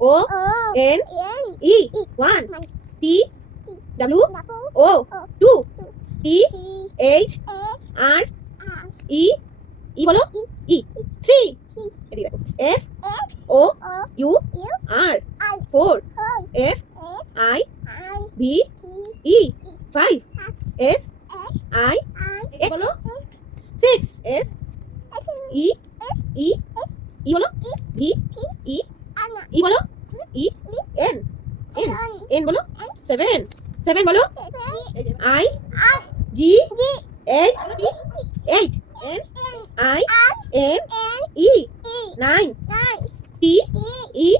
O N E 1 T W O 2 T H R E E বলো E 3 এদিকে দেখো F O U R 4 F I V E 5 S I X বলো 6 S E E E বলো V E E বলো E N N N বলো 7 7 বলো I G H 8 N I N E 9 T E